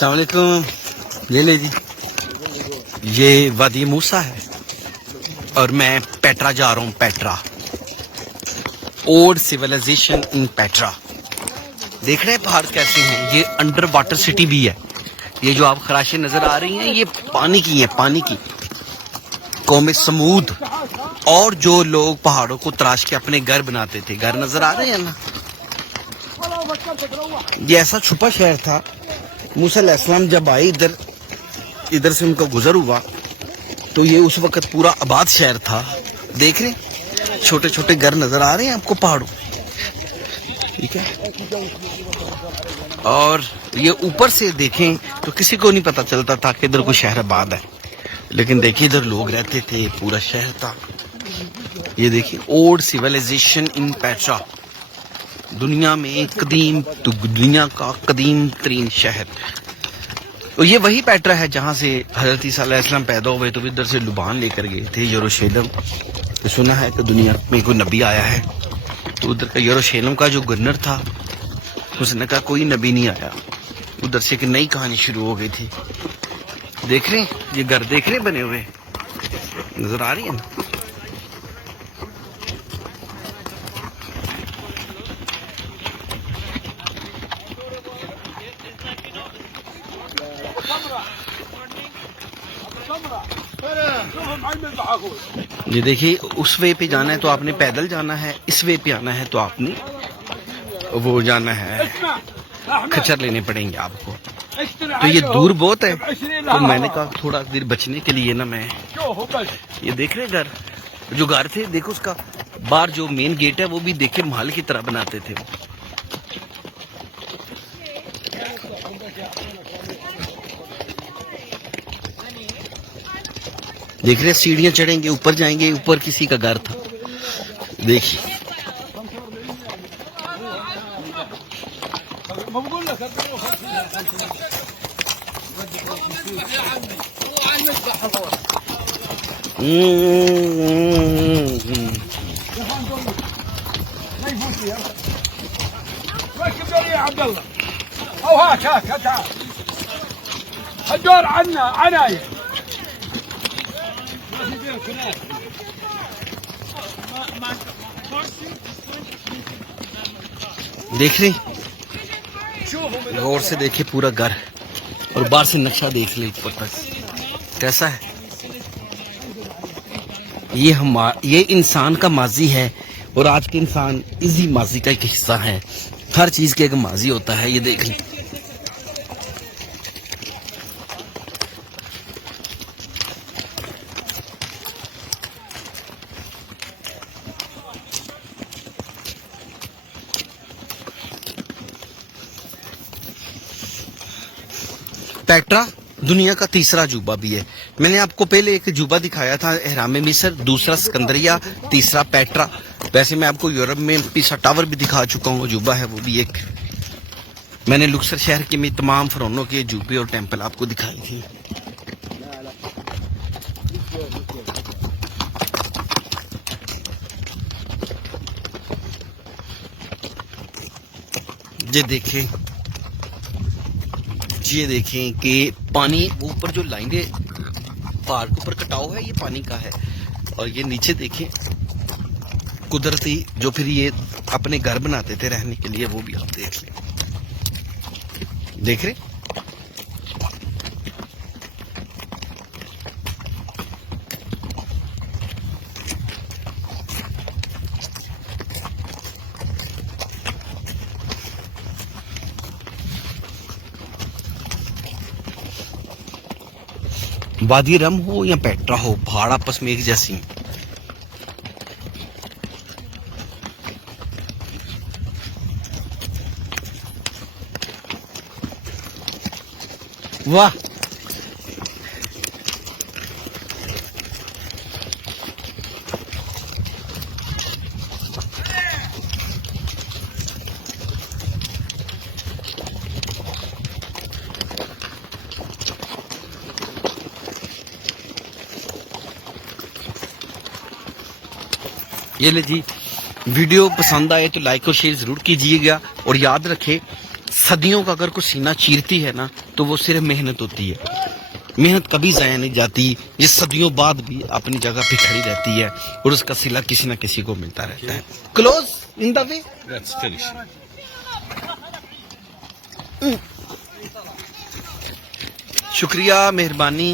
अस्सलाम वालेकुम। ले जी, ये वादी मूसा है और मैं पेट्रा जा रहा हूँ। पेट्रा, ओल्ड सिविलाइजेशन इन पेट्रा। देख रहे हैं पहाड़ कैसे हैं। ये अंडर वाटर सिटी भी है। ये जो आप खराशें नजर आ रही हैं ये पानी की है, पानी की कौम समूद। और जो लोग पहाड़ों को तराश के अपने घर बनाते थे, घर नजर आ रहे हैं ना, ये ऐसा छुपा शहर था। मूसा अलैहिस्सलाम जब आए इधर से उनका गुजर हुआ तो ये उस वक्त पूरा आबाद शहर था। देख रहे छोटे छोटे घर नजर आ रहे हैं आपको पहाड़ों, ठीक है। और ये ऊपर से देखें तो किसी को नहीं पता चलता था कि इधर कोई शहर आबाद है, लेकिन देखिए इधर लोग रहते थे, पूरा शहर था। ये देखिए ओल्ड सिविलाइजेशन इन पेट्रा, दुनिया में कदीम, तो दुनिया का कदीम तरीन शहर। तो ये वही पेट्रा है जहाँ से हजरत ईसा अलैहिस्सलाम पैदा हुए, तो इधर से लुबान लेकर गए थे यरूशलेम। तो सुना है कि दुनिया में कोई नबी आया है, तो उधर का यरूशलेम का जो गवर्नर था उसने कहा कोई नबी नहीं आया। उधर से एक नई कहानी शुरू हो गई थी। देख रहे हैं ये घर, देख रहे हैं बने हुए, नजर आ रही है ना। ये देखिए उस वे पे जाना है तो आपने पैदल जाना है, इस वे पे आना है तो आपने वो जाना है, खच्चर लेने पड़ेंगे आपको। तो ये दूर बहुत है, तो मैंने कहा थोड़ा देर बचने के लिए ना मैं, ये देख रहे घर, जो घर थे देखो उसका बाहर जो मेन गेट है वो भी देखे महल की तरह बनाते थे। देख रहे सीढ़ियां चढ़ेंगे, ऊपर जाएंगे, ऊपर किसी का घर था। देखिए देख रहे गौर से देखिए पूरा घर, और बाहर से नक्शा देख ले ऊपर तक कैसा है। ये इंसान का माजी है, और आज के इंसान इसी माजी का एक हिस्सा है। हर चीज का एक माजी होता है। ये देख लें पेट्रा दुनिया का तीसरा अजूबा भी है। मैंने आपको पहले एक अजूबा दिखाया था एहराम मिस्र, दूसरा सिकंदरिया, तीसरा पेट्रा। वैसे मैं आपको यूरोप में पीसा टावर भी दिखा चुका हूँ, अजूबा है वो भी एक। मैंने लुक्सर शहर के में तमाम फरौनों के अजूबे और टेम्पल आपको दिखाई थी। ये देखें कि पानी ऊपर जो लाइनें पहाड़ के ऊपर कटाव है, ये पानी का है। और ये नीचे देखें कुदरती जो फिर ये अपने घर बनाते थे रहने के लिए, वो भी आप देख लें। देख रहे वादी रम हो या पेट्रा हो, पहाड़ आपस में एक जैसी हैं। वाह ये ले जी, वीडियो पसंद आए तो लाइक और शेयर जरूर कीजिएगा, और याद रखें सदियों का अगर कोई सीना चीरती है ना तो वो सिर्फ मेहनत होती है। मेहनत कभी ज़ाया नहीं जाती, ये सदियों बाद भी अपनी जगह पे खड़ी रहती है और उसका सिला किसी ना किसी को मिलता रहता है। क्लोज इन द वे, शुक्रिया, मेहरबानी।